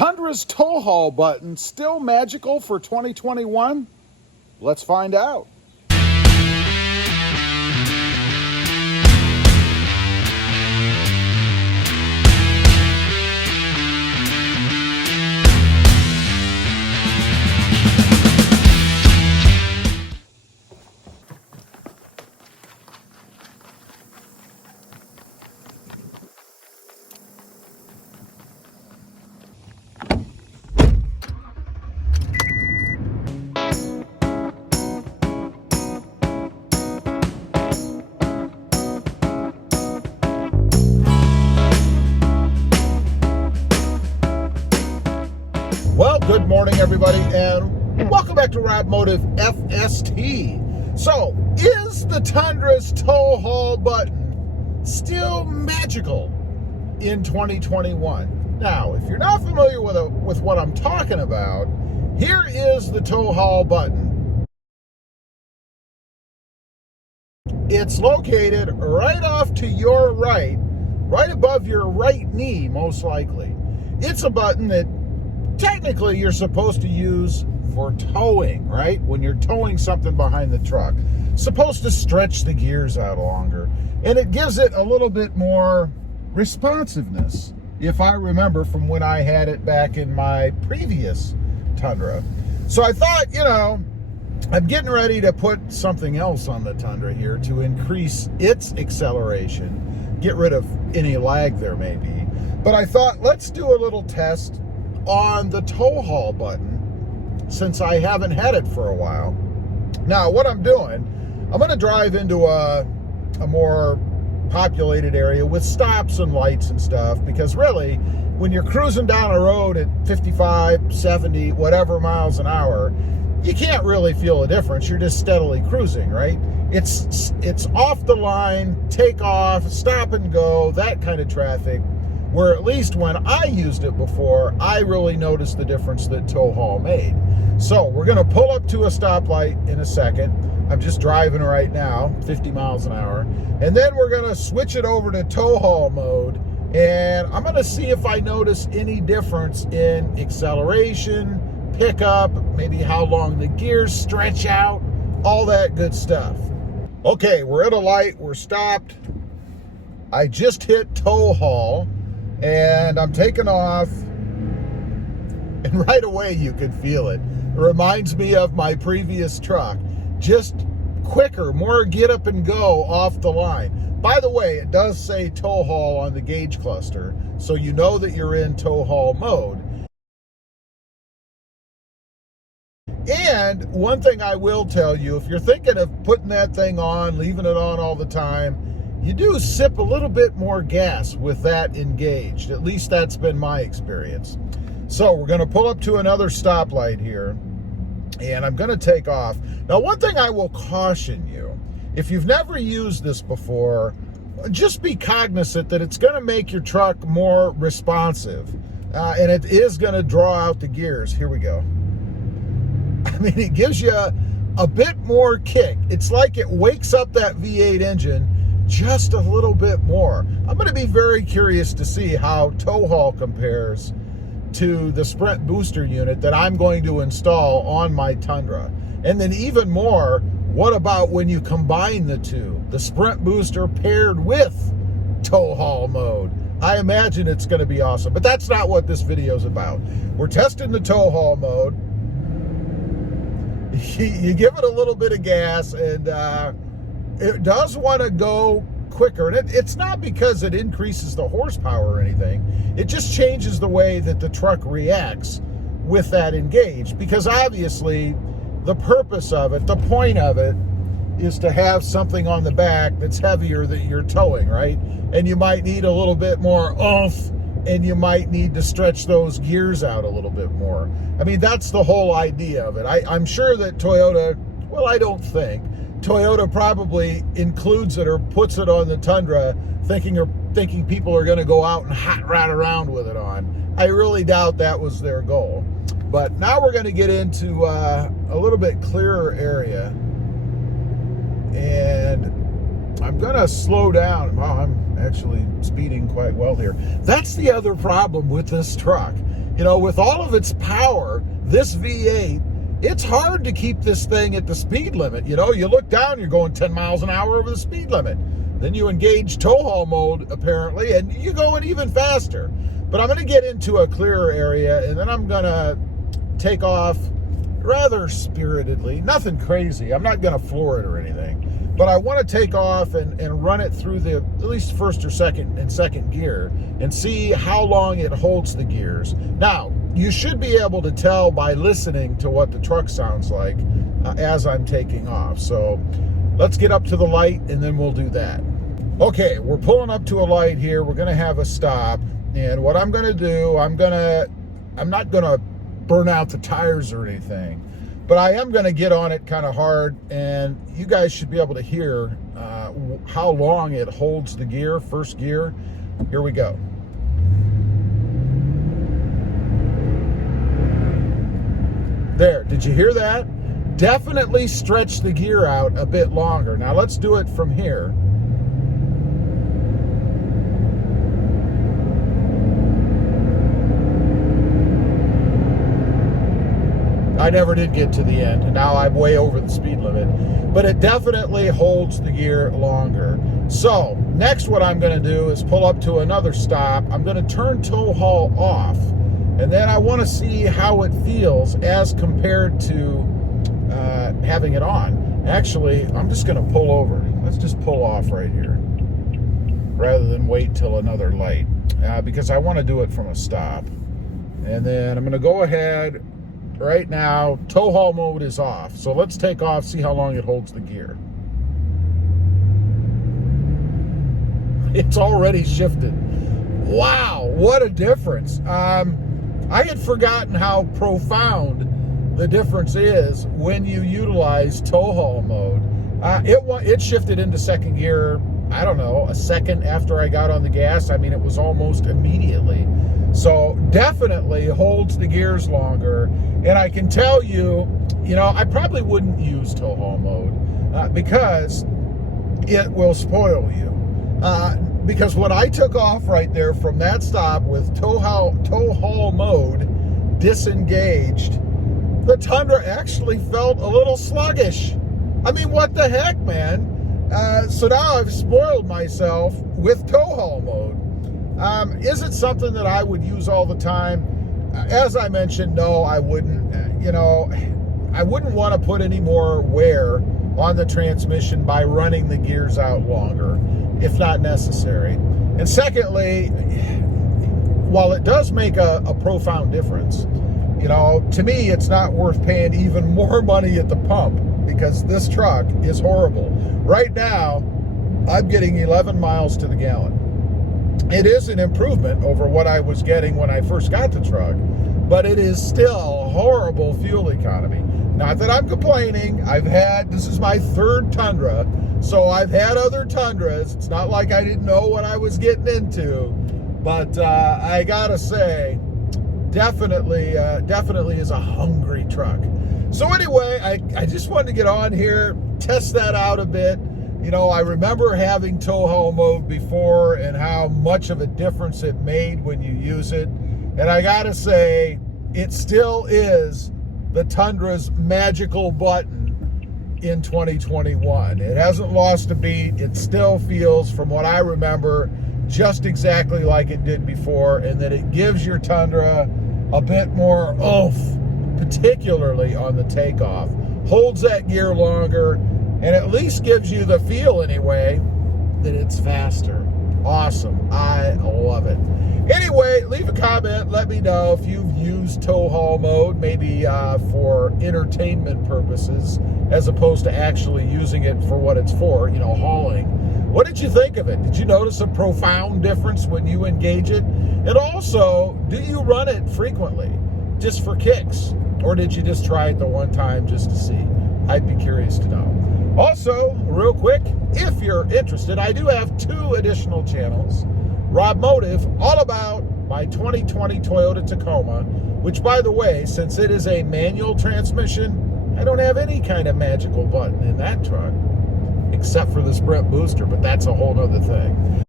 Tundra's tow haul button still magical for 2021? Let's find out. Well, good morning, everybody, and welcome back to Automotive FST. So, is the Tundra's tow haul button still magical in 2021? Now, if you're not familiar with what I'm talking about, here is the tow haul button. It's located right off to your right above your right knee, most likely. It's a button that technically you're supposed to use for towing, right? When you're towing something behind the truck. Supposed to stretch the gears out longer. And it gives it a little bit more responsiveness, if I remember from when I had it back in my previous Tundra. So I thought, I'm getting ready to put something else on the Tundra here to increase its acceleration, get rid of any lag there may be. But I thought, let's do a little test on the tow haul button since I haven't had it for a while. Now, what I'm doing, I'm going to drive into a more populated area with stops and lights and stuff, because really, when you're cruising down a road at 55, 70, whatever miles an hour, you can't really feel a difference. You're just steadily cruising, right? It's off the line, take off, stop and go, that kind of traffic. Where at least when I used it before, I really noticed the difference that tow haul made. So we're gonna pull up to a stoplight in a second. I'm just driving right now, 50 miles an hour. And then we're gonna switch it over to tow haul mode. And I'm gonna see if I notice any difference in acceleration, pickup, maybe how long the gears stretch out, all that good stuff. Okay, we're at a light, we're stopped. I just hit tow haul. And I'm taking off, and right away you can feel it. It reminds me of my previous truck. Just quicker, more get up and go off the line. By the way, it does say tow haul on the gauge cluster, so you know that you're in tow haul mode. And one thing I will tell you, if you're thinking of putting that thing on, leaving it on all the time, you do sip a little bit more gas with that engaged. At least that's been my experience. So we're going to pull up to another stoplight here, and I'm going to take off. Now, one thing I will caution you, if you've never used this before, just be cognizant that it's going to make your truck more responsive, and it is going to draw out the gears. Here we go. I mean, it gives you a bit more kick. It's like it wakes up that V8 engine just a little bit more. I'm going to be very curious to see how tow haul compares to the Sprint booster unit that I'm going to install on my Tundra. And then even more, what about when you combine the two? The Sprint booster paired with tow haul mode. I imagine it's going to be awesome, but that's not what this video is about. We're testing the tow haul mode. You give it a little bit of gas, and it does want to go quicker. And it's not because it increases the horsepower or anything. It just changes the way that the truck reacts with that engaged. Because obviously, the purpose of it, the point of it, is to have something on the back that's heavier that you're towing, right? And you might need a little bit more oomph, and you might need to stretch those gears out a little bit more. I mean, that's the whole idea of it. I'm sure that Toyota, well, I don't think, Toyota probably includes it or puts it on the Tundra thinking people are going to go out and hot rod around with it on. I really doubt that was their goal. But now we're going to get into a little bit clearer area. And I'm going to slow down. Wow, I'm actually speeding quite well here. That's the other problem with this truck. You know, with all of its power, this V8, it's hard to keep this thing at the speed limit. You know, you look down, you're going 10 miles an hour over the speed limit. Then you engage tow haul mode, apparently, and you're going even faster. But I'm going to get into a clearer area, and then I'm going to take off rather spiritedly. Nothing crazy. I'm not going to floor it or anything. But I want to take off and run it through the at least first or second gear and see how long it holds the gears. Now, you should be able to tell by listening to what the truck sounds like as I'm taking off. So let's get up to the light and then we'll do that. Okay, we're pulling up to a light here. We're going to have a stop. And what I'm going to do, I'm not going to burn out the tires or anything, but I am going to get on it kind of hard, and you guys should be able to hear how long it holds the gear, first gear. Here we go. There, did you hear that? Definitely stretch the gear out a bit longer. Now let's do it from here. I never did get to the end, and now I'm way over the speed limit. But it definitely holds the gear longer. So, next what I'm going to do is pull up to another stop. I'm going to turn tow haul off, and then I want to see how it feels as compared to having it on. Actually, I'm just going to pull over. Let's just pull off right here, rather than wait till another light, because I want to do it from a stop. And then I'm going to go ahead. Right now, tow haul mode is off. So let's take off, see how long it holds the gear. It's already shifted. Wow, what a difference. I had forgotten how profound the difference is when you utilize tow haul mode. It shifted into second gear, I don't know, a second after I got on the gas. I mean, it was almost immediately. So definitely holds the gears longer. And I can tell you, you know, I probably wouldn't use tow haul mode because it will spoil you. Because when I took off right there from that stop with tow haul mode disengaged, the Tundra actually felt a little sluggish. I mean, what the heck, man? So now I've spoiled myself with tow haul mode. Is it something that I would use all the time? As I mentioned, no, I wouldn't. You know, I wouldn't want to put any more wear on the transmission by running the gears out longer, if not necessary. And secondly, while it does make a profound difference, you know, to me, it's not worth paying even more money at the pump because this truck is horrible. Right now, I'm getting 11 miles to the gallon. It is an improvement over what I was getting when I first got the truck, but it is still horrible fuel economy. Not that I'm complaining. This is my third Tundra, so I've had other Tundras. It's not like I didn't know what I was getting into, but I gotta say, definitely is a hungry truck. So anyway, I just wanted to get on here, test that out a bit. You know, I remember having tow haul mode before and how much of a difference it made when you use it. And I gotta say, it still is the Tundra's magical button in 2021. It hasn't lost a beat. It still feels, from what I remember, just exactly like it did before, and that it gives your Tundra a bit more oomph, particularly on the takeoff. Holds that gear longer, and at least gives you the feel, anyway, that it's faster. Awesome. I love it. Anyway, leave a comment. Let me know if you've used tow haul mode, maybe for entertainment purposes, as opposed to actually using it for what it's for, you know, hauling. What did you think of it? Did you notice a profound difference when you engage it? And also, do you run it frequently, just for kicks? Or did you just try it the one time just to see? I'd be curious to know. Also, real quick, if you're interested, I do have 2 additional channels. Rob Motive, all about my 2020 Toyota Tacoma, which, by the way, since it is a manual transmission, I don't have any kind of magical button in that truck, except for the Sprint booster, but that's a whole other thing.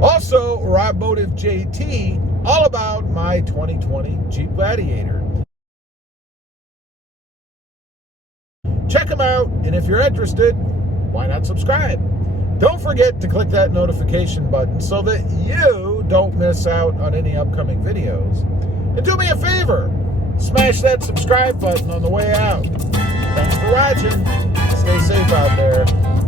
Also, also Rob Motive JT, all about my 2020 Jeep Gladiator. Check them out, and if you're interested, why not subscribe? Don't forget to click that notification button so that you don't miss out on any upcoming videos. And do me a favor, smash that subscribe button on the way out. Thanks for watching. Stay safe out there.